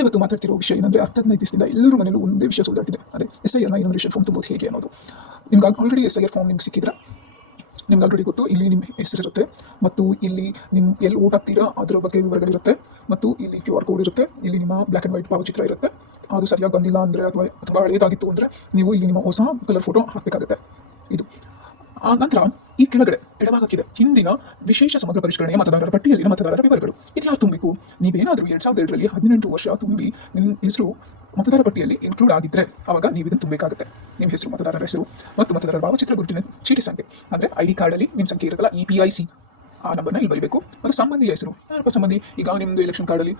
ನಾನಿವತ್ತು ಮಾತಾಡ್ತಿರೋ ವಿಷಯ ಏನಂದರೆ 10-15 ದಿವಸದಿಂದ ಎಲ್ಲರೂ ಮನೇಲಿ ಒಂದೇ ವಿಷಯ ಸೋದಾಡ್ತಿದೆ. ಅದೇ SIR ಇನೋಮಿನೇಷನ್ ಫಾರ್ಮ್ ತುಂಬೋದು ಹೇಗೆ ಅನ್ನೋದು. ನಿಮ್ಗೆ ಆಲ್ರೆಡಿ SIR ಫಾರ್ಮ್ ನಿಮ್ಗೆ ಸಿಕ್ಕಿದ್ರೆ ನಿಮ್ಗೆ ಆಲ್ರೆಡಿ ಗೊತ್ತು. ಇಲ್ಲಿ ನಿಮ್ಮ ಹೆಸರಿರುತ್ತೆ ಮತ್ತು ಇಲ್ಲಿ ನಿಮ್ಮ ಎಲ್ಲಿ ಓಟ್ ಹಾಕ್ತೀರಾ ಅದರ ಬಗ್ಗೆ ವಿವರಗಳಿರುತ್ತೆ ಮತ್ತು ಇಲ್ಲಿ QR ಕೋಡ್ ಇರುತ್ತೆ. ಇಲ್ಲಿ ನಿಮ್ಮ ಬ್ಲ್ಯಾಕ್ ಆ್ಯಂಡ್ ವೈಟ್ ಭಾವಚಿತ್ರ ಇರುತ್ತೆ. ಅದು ಸರಿಯಾಗಿ ಬಂದಿಲ್ಲ ಅಂದರೆ ಅಥವಾ ತುಂಬ ಹಳೇದಾಗಿತ್ತು ಅಂದರೆ ನೀವು ಇಲ್ಲಿ ನಿಮ್ಮ ಹೊಸ ಕಲರ್ ಫೋಟೋ ಹಾಕಬೇಕಾಗುತ್ತೆ. ಇದು ನಂತರ ಈ ಕೆಳಗಡೆ ಎಡಭಾಗಕ್ಕಿದೆ ಹಿಂದಿನ ವಿಶೇಷ ಸಮಗ್ರ ಪರಿಷ್ಕರಣೆಯ ಮತದಾರರ ಪಟ್ಟಿಯಲ್ಲಿನ ಮತದಾರರ ವಿವರಗಳು. ಇದು ಯಾರು ತುಂಬಬೇಕು? ನೀವೇನಾದರೂ 2002ರಲ್ಲಿ 18 ವರ್ಷ ತುಂಬಿ ನಿಮ್ಮ ಹೆಸರು ಮತದಾರ ಪಟ್ಟಿಯಲ್ಲಿ ಇನ್ಕ್ಲೂಡ್ ಆಗಿದ್ದರೆ ಆವಾಗ ನೀವು ಇದನ್ನು ತುಂಬಬೇಕಾಗುತ್ತೆ. ನಿಮ್ಮ ಹೆಸರು, ಮತದಾರರ ಹೆಸರು ಮತ್ತು ಮತದಾರರ ಭಾವಚಿತ್ರ ಗುರುತಿನ ಚೀಟಿ ಸಂಖ್ಯೆ ಅಂದರೆ ID ಕಾರ್ಡಲ್ಲಿ ನಿಮ್ಮ ಸಂಖ್ಯೆ ಇರುತ್ತಲ್ಲ, EPIC ಆ ನಂಬರ್ನ ಇಲ್ಲಿ ಬರೀಬೇಕು. ಮತ್ತು ಸಂಬಂಧಿಯ ಹೆಸರು, ಯಾರಪ್ಪ ಸಂಬಂಧಿ? ಈಗ ನಿಮ್ಮದು ಎಲೆಕ್ಷನ್ ಕಾರ್ಡಲ್ಲಿ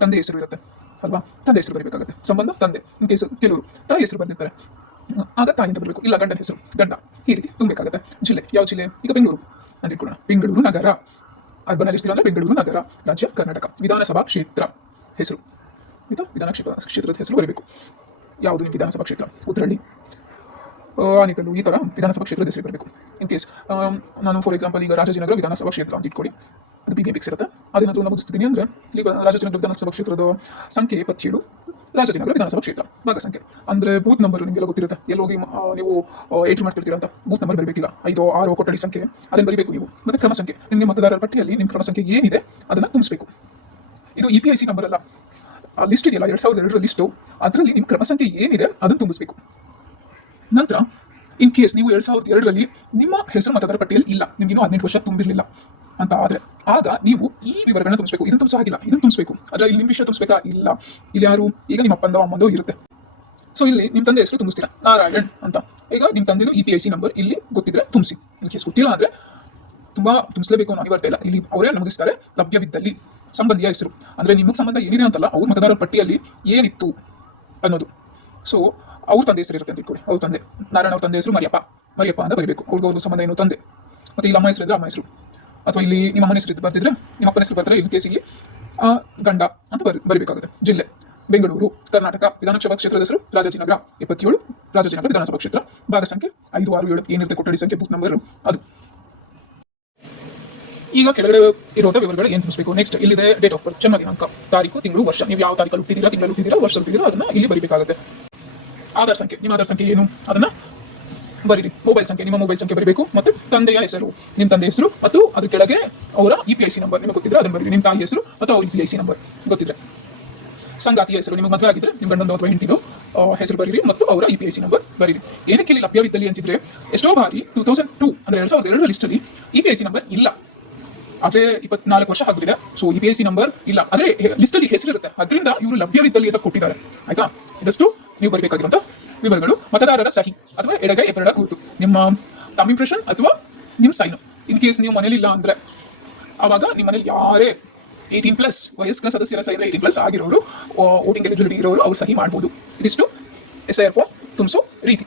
ತಂದೆ ಹೆಸರು ಇರುತ್ತೆ ಅಲ್ವಾ, ತಂದೆ ಹೆಸರು ಬರೀಬೇಕಾಗುತ್ತೆ. ಸಂಬಂಧ ತಂದೆ. ಇನ್ ಕೇಸ್ ಕೆಲವರು ತಾಯಿ ಹೆಸರು ಬಂದಿರ್ತಾರೆ, ಆಗ ತಾಯಿ ಅಂತ ಬರಬೇಕು. ಇಲ್ಲ ಗಂಡನ ಹೆಸರು ಗಂಡ. ಈ ರೀತಿ ತುಂಬಬೇಕಾಗುತ್ತೆ. ಜಿಲ್ಲೆ, ಯಾವ ಜಿಲ್ಲೆ? ಈಗ ಬೆಂಗಳೂರು ಅಂತ ಇಟ್ಕೊಳ್ಳೋಣ. ಬೆಂಗಳೂರು ನಗರ. ಅರ್ಬನಲ್ಲಿ ಇರ್ತೀರ ಅಂದರೆ ಬೆಂಗಳೂರು ನಗರ, ರಾಜ್ಯ ಕರ್ನಾಟಕ. ವಿಧಾನಸಭಾ ಕ್ಷೇತ್ರ ಹೆಸರು, ಇದು ವಿಧಾನಸಭಾ ಕ್ಷೇತ್ರದ ಹೆಸರು ಬರಬೇಕು. ಯಾವುದು ನಿಮ್ಮ ವಿಧಾನಸಭಾ ಕ್ಷೇತ್ರ? ಉತ್ತರಹಳ್ಳಿ, ಆನೇಕಲ್ಲು, ಈ ಥರ ವಿಧಾನಸಭಾ ಕ್ಷೇತ್ರದ ಹೆಸರು ಬರಬೇಕು. ಇನ್ ಕೇಸ್ ನಾನು ಫಾರ್ ಎಕ್ಸಾಂಪಲ್ ಈಗ ರಾಜಾಜಿನಗರ ವಿಧಾನಸಭಾ ಕ್ಷೇತ್ರ ಅಂತ ಇಟ್ಕೊಳ್ಳಿ, ಅದು BBMP ಇರುತ್ತೆ. ಅದೇನಾದರೂ ನಮೂದಿಸ್ತಿದ್ದೀನಿ ಅಂದರೆ ಇಲ್ಲಿ ರಾಜಾಜಿನಗರ ವಿಧಾನಸಭಾ ಕ್ಷೇತ್ರದ ಸಂಖ್ಯೆ 27, ರಾಜಾಜಿನಗರ ವಿಧಾನಸಭಾ ಕ್ಷೇತ್ರ ಭಾಗ ಸಂಖ್ಯೆ ಅಂದರೆ ಬೂತ್ ನಂಬರ್ ನಿಮಗೆಲ್ಲ ಗೊತ್ತಿರುತ್ತೆ. ಎಲ್ಲೋಗಿ ನೀವು ಎಂಟ್ರಿ ಮಾಡ್ತಿರ್ತೀರ ಅಂತ ಬೂತ್ ನಂಬರ್ ಬರಬೇಕಿಲ್ಲ. 5, 6 ಕೊಠಡಿ ಸಂಖ್ಯೆ ಅದನ್ನು ಬರೀಬೇಕು ನೀವು. ಮತ್ತು ಕ್ರಮ ಸಂಖ್ಯೆ, ನಿಮಗೆ ಮತದಾರರ ಪಟ್ಟಿಯಲ್ಲಿ ನಿಮ್ಮ ಕ್ರಮ ಸಂಖ್ಯೆ ಏನಿದೆ ಅದನ್ನು ತುಂಬಿಸಬೇಕು. ಇದು EPIC ನಂಬರ್ ಅಲ್ಲ. ಆ ಲಿಸ್ಟ್ ಇದೆಯಲ್ಲ 2002ರ ಲಿಸ್ಟು, ಅದರಲ್ಲಿ ನಿಮ್ಮ ಕ್ರಮ ಸಂಖ್ಯೆ ಏನಿದೆ ಅದನ್ನು ತುಂಬಿಸಬೇಕು. ನಂತರ ಇನ್ ಕೇಸ್ ನೀವು 2002ರಲ್ಲಿ ನಿಮ್ಮ ಹೆಸರು ಮತದಾರ ಪಟ್ಟಿಯಲ್ಲಿ ಇಲ್ಲ, ನಿಮಗಿನ್ನೂ 18 ವರ್ಷ ತುಂಬಿರಲಿಲ್ಲ ಅಂತ ಆದರೆ ಆಗ ನೀವು ಈ ವಿವರಗಳನ್ನ ತುಂಬಿಸಬೇಕು. ಇದನ್ನು ತುಂಬಿಸೋ ಹಾಗಿಲ್ಲ, ಇದನ್ನು ತುಂಬಿಸಬೇಕು. ಅದರಲ್ಲಿ ನಿಮ್ಮ ವಿಷಯ ತುಂಬಿಸ್ಬೇಕಾ? ಇಲ್ಲ. ಇಲ್ಲಿ ಯಾರು? ಈಗ ನಿಮ್ಮ ಅಪ್ಪಂದೋ ಅಮ್ಮಂದೋ ಇರುತ್ತೆ. ಸೊ ಇಲ್ಲಿ ನಿಮ್ಮ ತಂದೆ ಹೆಸರು ತುಂಬಿಸ್ತೀರಾ, ನಾರಾಯಣ್ ಅಂತ. ಈಗ ನಿಮ್ಮ ತಂದೆದು EPIC ನಂಬರ್ ಇಲ್ಲಿ ಗೊತ್ತಿದ್ರೆ ತುಂಬಿಸಿ. ಇನ್ ಕೇಸ್ ಗೊತ್ತಿಲ್ಲ ಅಂದರೆ ತುಂಬ ತುಂಬಿಸಲೇಬೇಕು ಅನ್ನೋ ಅನಿವಾರ್ಯತೆ ಇಲ್ಲ. ಇಲ್ಲಿ ಅವರೇ ನಮೂದಿಸ್ತಾರೆ ಲಭ್ಯವಿದ್ದಲ್ಲಿ. ಸಂಬಂಧಿಯ ಹೆಸರು ಅಂದರೆ ನಿಮಗೆ ಸಂಬಂಧ ಏನಿದೆ ಅಂತಲ್ಲ, ಅವ್ರ ಮತದಾರರ ಪಟ್ಟಿಯಲ್ಲಿ ಏನಿತ್ತು ಅನ್ನೋದು. ಸೊ ಅವ್ರ ತಂದೆ ಹೆಸರು ಇರುತ್ತೆ ಅಂತ ಇಟ್ಕೊಳ್ಳಿ. ಅವ್ರ ತಂದೆ ನಾರಾಯಣ, ಅವ್ರ ತಂದೆ ಹೆಸರು ಮರಿಯಪ್ಪ ಅಂತ ಬರೀಬೇಕು. ಅವ್ರಿಗೂ ಸಂಬಂಧ ಏನು ತಂದೆ. ಮತ್ತು ಇಲ್ಲಿ ಅಮ್ಮ ಹೆಸರು ಇದ್ದರೆ ಅಮ್ಮ ಹೆಸರು, ಅಥವಾ ಇಲ್ಲಿ ನಿಮ್ಮ ಅಮ್ಮನ ಹೆಸರು ಬರ್ತಿದ್ರೆ ನಿಮ್ಮ ಅಪ್ಪನ ಹೆಸರು ಬರ್ತಾರೆ. ಇನ್ ಕೇಸ್ ಇಲ್ಲಿ ಗಂಡ ಅಂತ ಬರೀಬೇಕಾಗುತ್ತೆ. ಜಿಲ್ಲೆ ಬೆಂಗಳೂರು ಕರ್ನಾಟಕ. ವಿಧಾನಸಭಾ ಕ್ಷೇತ್ರದ ಹೆಸರು ರಾಜಾಜಿನಗರ 27, ರಾಜಾಜಿನಗರ ವಿಧಾನಸಭಾ ಕ್ಷೇತ್ರ. ಭಾಗ ಸಂಖ್ಯೆ 5, 6, 7 ಏನಿರುತ್ತೆ ಕೊಠಡಿ ಸಂಖ್ಯೆ, ಬೂತ್ ನಂಬರ್ ಅದು. ಈಗ ಕೆಳಗಡೆ ಇರುವ ವಿವರಗಳು ಏನು ತುಂಬಿಸಬೇಕು? ನೆಕ್ಸ್ಟ್ ಇಲ್ಲಿದೆ ಡೇಟ್ ಆಫ್ ಬರ್ತ್, ಜನ್ಮ ದಿನಾಂಕ, ತಾರೀಕು, ತಿಂಗಳು, ವರ್ಷ. ನೀವು ಯಾವ ತಾರೀಕಲ್ಲಿ ಹುಟ್ಟಿದ್ದೀರಾ, ತಿಂಗಳಲ್ಲಿ ಹುಟ್ಟಿದ್ದೀರಾ, ವರ್ಷ ಹುಟ್ಟಿದ್ದೀರಾ ಅದನ್ನ ಇಲ್ಲಿ ಬರೀಬೇಕಾಗುತ್ತೆ. ಆಧಾರ್ ಸಂಖ್ಯೆ, ನಿಮ್ಮ ಆಧಾರ್ ಸಂಖ್ಯೆ ಏನು ಅದನ್ನ ಬರೀರಿ. ಮೊಬೈಲ್ ಸಂಖ್ಯೆ, ನಿಮ್ಮ ಮೊಬೈಲ್ ಸಂಖ್ಯೆ ಬರೀಬೇಕು. ಮತ್ತು ತಂದೆಯ ಹೆಸರು, ನಿಮ್ಮ ತಂದೆ ಹೆಸರು ಮತ್ತು ಅದ್ರ ಕೆಳಗೆ ಅವರ EPIC ನಂಬರ್ ನಿಮಗೆ ಗೊತ್ತಿದ್ರೆ ಅದನ್ನು ಬರೀರಿ. ನಿಮ್ಮ ತಾಯಿ ಹೆಸರು ಮತ್ತು ಅವ್ರ EPIC ನಂಬರ್ ಗೊತ್ತಿದ್ರೆ. ಸಂಗಾತಿಯ ಹೆಸರು, ನಿಮಗೆ ಮದುವೆ ಆಗಿದ್ರೆ ನಿಮ್ಮ ಗಂಡಂದು ಅಥವಾ ಹೆಂಡತಿದು ಹೆಸರು ಬರೀರಿ ಮತ್ತು ಅವರ EPIC ನಂಬರ್ ಬರೀರಿ. ಏನಕ್ಕೆ ಇಲ್ಲಿ ಲಭ್ಯವಿದ್ದಲ್ಲಿ ಅಂತಿದ್ರೆ, ಎಷ್ಟೋ ಬಾರಿ 2002 ಅಂದರೆ 2002ರ ಲಿಸ್ಟಲ್ಲಿ EPIC ನಂಬರ್ ಇಲ್ಲ. ಆದರೆ 24 ವರ್ಷ ಆಗಿಬಿಟ್ಟಿದೆ. ಸೊ EPIC ನಂಬರ್ ಇಲ್ಲ, ಆದರೆ ಲಿಸ್ಟಲ್ಲಿ ಹೆಸರಿರುತ್ತೆ. ಅದರಿಂದ ಇವರು ಲಭ್ಯವಿದ್ದಲ್ಲಿ ಅಂತ ಕೊಟ್ಟಿದ್ದಾರೆ. ಆಯ್ತಾ? ಇದಷ್ಟು ನೀವು ಬರಬೇಕಾಗಿರುವಂಥ ವಿವರಗಳು. ಮತದಾರರ ಸಹಿ ಅಥವಾ ಎಡಗೈ ಎಬ್ಬರಡ ಗುರುತು, ನಿಮ್ಮ ತಮ್ಮ ಇಂಪ್ರೆಷನ್ ಅಥವಾ ನಿಮ್ಮ ಸೈನು. ಇನ್ ಕೇಸ್ ನೀವು ಮನೇಲಿಲ್ಲ ಅಂದರೆ ಆವಾಗ ನಿಮ್ಮ ಮನೇಲಿ ಯಾರೇ 18+ ವಯಸ್ಕ ಸದಸ್ಯರ ಸಹಿತ 18+ ಆಗಿರೋರು, ವೋಟಿಂಗ್ ಎಲಿಜಿಬಿಲಿಟಿ ಇರೋರು ಅವ್ರು ಸಹಿ ಮಾಡ್ಬೋದು. ಇದಿಷ್ಟು SIR ಫಾರ್ಮ್ ತುಂಬಿಸೋ ರೀತಿ.